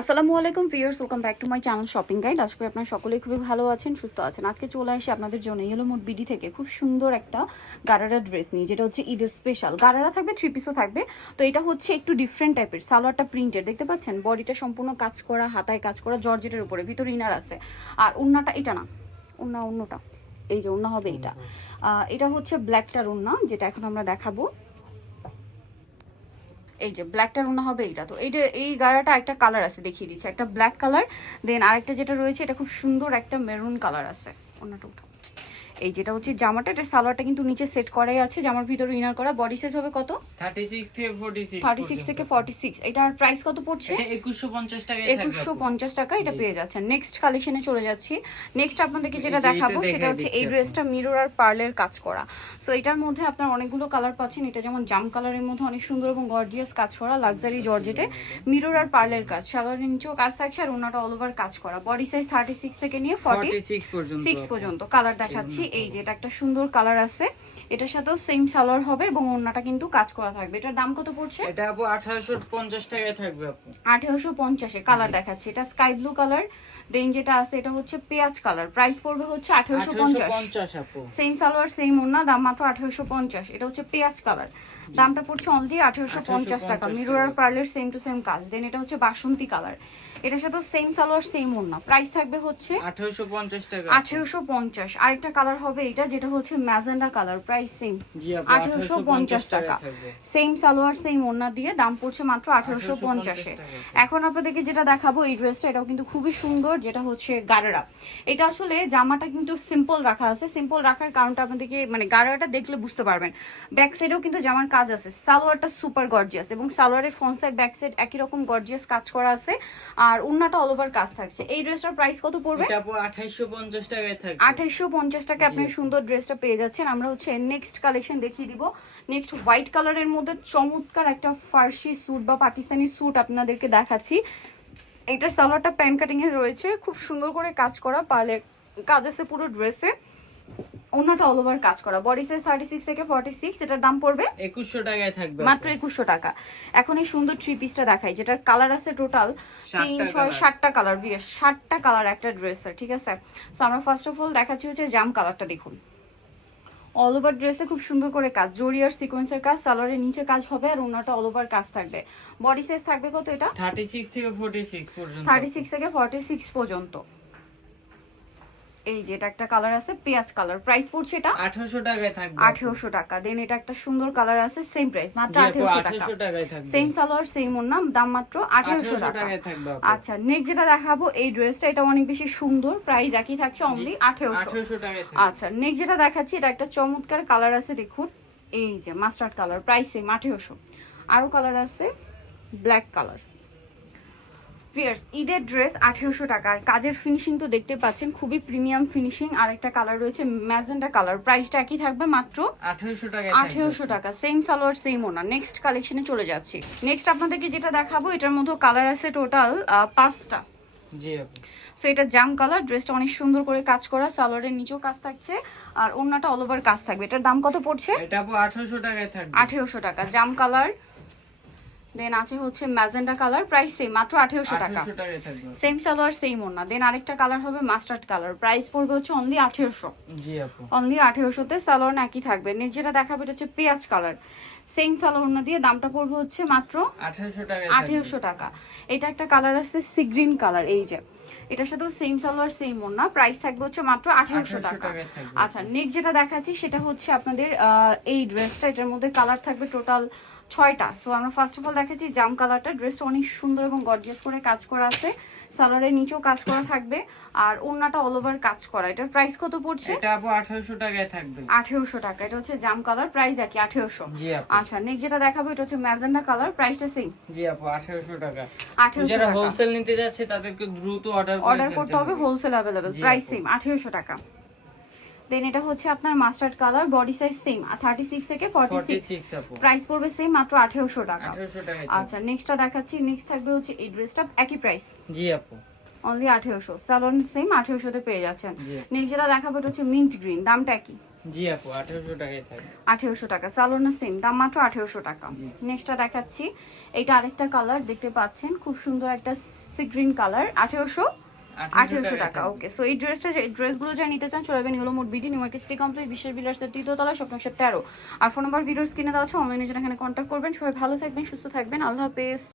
আসসালামু আলাইকুম viewers welcome back to my channel shopping guide আজকে করি আপনারা সকলেই খুবই ভালো আছেন সুস্থ আছেন। আজকে চলে আসি আপনাদের জন্য ইয়েলো মুড বিডি থেকে খুব সুন্দর একটা গারারা ড্রেস নিয়ে যেটা হচ্ছে ঈদের স্পেশাল গারারা থাকবে থ্রি পিসও থাকবে। তো এটা হচ্ছে একটু ডিফারেন্ট টাইপের সালোয়ারটা প্রিন্টের দেখতে পাচ্ছেন? বডিটা সম্পূর্ণ কাজ করা হাতায় কাজ করা জর্জেটের উপরে ভিতরে ইনার আছে। আর উন্নাটা এটা না উন্না অন্যটা এই যে উন্না হবে এটা। এটা হচ্ছে ব্ল্যাকটার উন্না যেটা এখন আমরা দেখাবো। এই যে ব্ল্যাকটা রুনা হবে এইটা। তো এইটা, এই গাড়াটা একটা কালার আছে, দেখিয়ে দিচ্ছে। একটা ব্ল্যাক কালার দেন আরেকটা যেটা রয়েছে, এটা খুব সুন্দর একটা মেরুন কালার আছে। ওনাটা উঠাও। এই যেটা হচ্ছে জামাটা এটা সালোয়ারটা কিন্তু নিচে সেট করাই আছে জামার ভিতরে ইনার করা। বডি সাইজ হবে কত? 36 থেকে 46 থার্টি সিক্স থেকে ফর্টি সিক্স এটার প্রাইস কত পড়ছে? এটা 2150 টাকা একুশশো থাকবে পঞ্চাশ টাকা এটা পেয়ে যাচ্ছেন। নেক্সট কালেকশনে চলে যাচ্ছি। নেক্সট আপনাদেরকে যেটা দেখাবো সেটা হচ্ছে এই ড্রেসটা মিরর আর পার্লের কাজ করা। সো এটার মধ্যে আপনার অনেকগুলো কালার পাচ্ছেন। এটা যেমন জাম কালারের মধ্যে অনেক সুন্দর এবং গর্জিয়াস কাজ করা লাক্সারি জর্জেটে মিরর আর পার্লের কাজ। সালোয়ারের নিচেও কাজ থাকছে আর ওনাটা অল ওভার কাজ করা। বডি সাইজ থার্টি সিক্স থেকে নিয়ে ফর্টি 46 পর্যন্ত সিক্স পর্যন্ত কালার দেখাচ্ছি। এই যে এটা একটা সুন্দর কালার আছে। এটার সাথেও সেম সালোয়ার হবে এবং ওনাটা কিন্তু কাজ করা থাকবে। এটার দাম কত পড়ছে? এটা আপু 1850 টাকায় থাকবে আপু। আঠেরোশো পঞ্চাশে কালার দেখাচ্ছে। এটা স্কাই ব্লু কালার দেন যেটা আছে এটা হচ্ছে পেঁয়াজ কালার প্রাইস পড়বে হচ্ছে আঠেরোশো পঞ্চাশ। 1850 আপু। সেম সালোয়ার সেম ওনা দাম মাত্র আঠেরোশো পঞ্চাশ। এটা হচ্ছে পেঁয়াজ কালার দামটা পড়ছে অনলি আঠেরোশো পঞ্চাশ টাকা। 1850 মিরর আর পার্লের সেম টু সেম কাজ দেন এটা হচ্ছে বাসন্তী কালার এটার সাথে সেম সালোয়ার সেম ওনা প্রাইস থাকবে হচ্ছে 1850 টাকা আঠেরোশো পঞ্চাশ। আরেকটা কালার হবে এটা যেটা হচ্ছে ম্যাজেন্ডা কালার প্রাইস সেম আঠেরোশো পঞ্চাশ টাকা। সেম সালোয়ার সেম ওড়না দিয়ে দাম পড়ছে মাত্র আঠেরোশো পঞ্চাশে। এখন আপনাদেরকে যেটা দেখাবো এই ড্রেসটা এটাও কিন্তু খুবই সুন্দর যেটা হচ্ছে গাড়ারা এটা আসলে জামাটা কিন্তু সিম্পল রাখা আছে। সিম্পল রাখার কারণটা আপনাদেরকে মানে গাড়াটা দেখলে বুঝতে পারবেন। ব্যাক সাইডেও কিন্তু জামার কাজ আছে। সালোয়ারটা সুপার গর্জিয়াস এবং সালোয়ারের ফ্রন্ট সাইড ব্যাক সাইড একই রকম গর্জিয়াস কাজ করা আছে। আর উন্নাটা অল ওভার কাজ থাকছে। এই ড্রেসটার প্রাইস কত পড়বে? এটা আপু 2850 টাকায় থাকবে। আঠাইশো পঞ্চাশ টাকা আপনি সুন্দর ড্রেসটা পেয়ে যাচ্ছেন। আমরা হচ্ছে নেক্সট কালেকশন দেখিয়ে দিব। নেক্সট হোয়াইট কালারের মধ্যে চমৎকার একটা ফার্সি স্যুট বা পাকিস্তানি স্যুট আপনাদেরকে দেখাচ্ছি। এটার সালোয়ারটা প্যান্ট কাটিংয়ে এ রয়েছে। খুব সুন্দর করে কাজ করা। পার্লের কাজ আছে পুরো ড্রেসে ওনাটা অল ওভার কাজ করা। বডি সাইজ থার্টি সিক্স থেকে ফর্টি সিক্স এটার দাম পড়বে 2100 টাকায় থাকবে মাত্র একুশশো টাকা। এখন এই সুন্দর থ্রি পিসটা দেখাই যেটার কালার আছে টোটাল তিন ষাটটা ছয় colour। ষাটটা কালার বিয়ে ষাটটা কালার একটা ড্রেসের ঠিক আছে? সো আমরা ফার্স্ট অফ অল দেখাচ্ছি হচ্ছে জাম কালারটা দেখুন। অল ওভার ড্রেসে খুব সুন্দর করে কাজ জরি আর সিকোয়েন্সের কাজ সালোয়ারের নিচে কাজ হবে আর ওনাটা অল ওভার কাজ থাকবে। বডি সাইজ থাকবে কত এটা? 36 থেকে 46 পর্যন্ত। থার্টি সিক্স থেকে ফর্টি সিক্স পর্যন্ত। এই যে এটা একটা কালার আছে পেঁয়াজ কালার প্রাইস পড়ছে এটা 1800 টাকায় থাকবে। আঠেরোশো টাকা। দেন এটা একটা সুন্দর কালার আছে সেম প্রাইস মাত্র জি আপু আঠেরোশো টাকা। 1800 টাকায় থাকবে। সেম সালোয়ার সেম ওর নাম দাম মাত্র আঠেরোশো 1800 টাকা। আচ্ছা নেক্সট যেটা দেখাবো এই ড্রেসটা এটা অনেক বেশি সুন্দর প্রাইস একই থাকছে অনলি আঠেরোশো। 1800 টাকায় আচ্ছা নেক্সট যেটা দেখাচ্ছি এটা একটা চমৎকার কালার আছে দেখুন। এই যে মাস্টার্ড কালার প্রাইস সেম আঠেরোশো। আরও কালার আছে ব্ল্যাক কালার ফিয়ার্স ঈদের ড্রেস আঠেরোশো টাকা। আর কাজের ফিনিশিং তো দেখতে পাচ্ছেন খুবই প্রিমিয়াম ফিনিশিং আর একটা কালার রয়েছে ম্যাজেন্টা কালার প্রাইসটা একই থাকবে মাত্র 1800 টাকায় থাকবে। আঠেরোশো টাকা। সেম সালোয়ার সেম ওনা নেক্সট কালেকশনে চলে যাচ্ছি। নেক্সট আপনাদেরকে যেটা দেখাবো এটার মধ্যে কালার আছে টোটাল পাঁচটা। জি সো এটা জাম কালার ড্রেসটা অনেক সুন্দর করে কাজ করা সালোয়ারের নিচেও কাজ থাকছে আর ওড়নাটা অল ওভার কাজ থাকবে। এটার দাম কত পড়ছে? এটা আপু 1800 টাকায় থাকবে। আঠেরোশো টাকা। জাম কালার দেন আছে হচ্ছে ম্যাজেন্ডা কালার প্রাইস সেম মাত্র আঠেরোশো টাকা। 1800 টাকায় থাকবে সেম সালোয়ার সেম ওড়না। দেন আরেকটা কালার হবে মাস্টার্ড কালার প্রাইস পড়বে হচ্ছে অনলি আঠেরোশো। অনলি আঠেরোশোতে সালোয়ার একই থাকবে। যেটা দেখাবে এটা হচ্ছে পেঁয়াজ কালার সেম সালোয়ার না দিয়ে দামটা পড়বে হচ্ছে মাত্র আঠেরোশো টাকা। এটা একটা কালার আছে সি গ্রিন কালার এই যে। এটার সাথেও সেম সালোয়ার সেম ওড়না। প্রাইস থাকবে হচ্ছে মাত্র আঠেরোশো টাকা। আচ্ছা নেক্সট যেটা দেখাচ্ছি সেটা হচ্ছে আপনাদের এই ড্রেসটা এটার মধ্যে কালার থাকবে টোটাল ছয়টা। সো আমরা ফার্স্ট অফ অল দেখাচ্ছি জাম কালারটা ড্রেসটা অনেক সুন্দর এবং গর্জিয়াস করে কাজ করা আছে। সালোয়ারের নিচেও কাজ করা থাকবে। আর ওড়নাটা অল ওভার কাজ করা। এটার প্রাইস কত পড়ছে? এটা আপু 1800 টাকায় থাকবে। আঠেরোশো টাকা। এটা হচ্ছে জাম কালার প্রাইস একই জি আপু। আচ্ছা নেক্সট যেটা দেখাবো এটা হচ্ছে ম্যাজেন্ডা কালার প্রাইসটা সেম জি আপু 1800 টাকা। আঠেরোশো যারা টাকা। হোলসেল নিতে যাচ্ছে তাদেরকে দ্রুত অর্ডার অর্ডার করতে হবে হোলসেল জি, প্রাইস। সেম আঠেরোশো টাকা। দেন এটা হচ্ছে আপনার mustard colour body size same thirty six থেকে ফর্টি সিক্স 46 প্রাইস পড়বে সেম মাত্র আঠেরোশো টাকা। 1800 টাকায়। আচ্ছা নেক্সটটা দেখাচ্ছি। নেক্সট থাকবে হচ্ছে এই ড্রেসটা একই প্রাইস জি আপু। অনলি আঠেরোশো। স্যালন সেম আঠেরোশোতে পেয়ে যাচ্ছেন। নেক্সট যেটা দেখাবো এটা হচ্ছে মিন্ট গ্রিন দামটা একই। জি আপু আঠারোশো টাকায় থাকবে। আঠেরোশো টাকা। সালোনা সেম দাম মাত্র আঠেরোশো টাকা। নেক্সটটা দেখাচ্ছি। এটা আরেকটা কালার দেখতে পাচ্ছেন খুব সুন্দর একটা সি গ্রিন কালার আঠেরোশো। আঠেরোশো টাকা ওকে সো এই ড্রেসটা এই ড্রেসগুলো যা নিতে চান চলে যাবেন ইউলো মোট BD new market city complex বিশেষ বিলার্সের তৃতীয়তলা স্বপ্ন তেরো। আর ফোন নম্বর ভিডিওস কিনে দেওয়া আছে অনলাইনে জন্য এখানে কন্ট্যাক্ট করবেন। সবাই ভালো থাকবেন সুস্থ থাকবেন। আল্লাহ হাফেজ।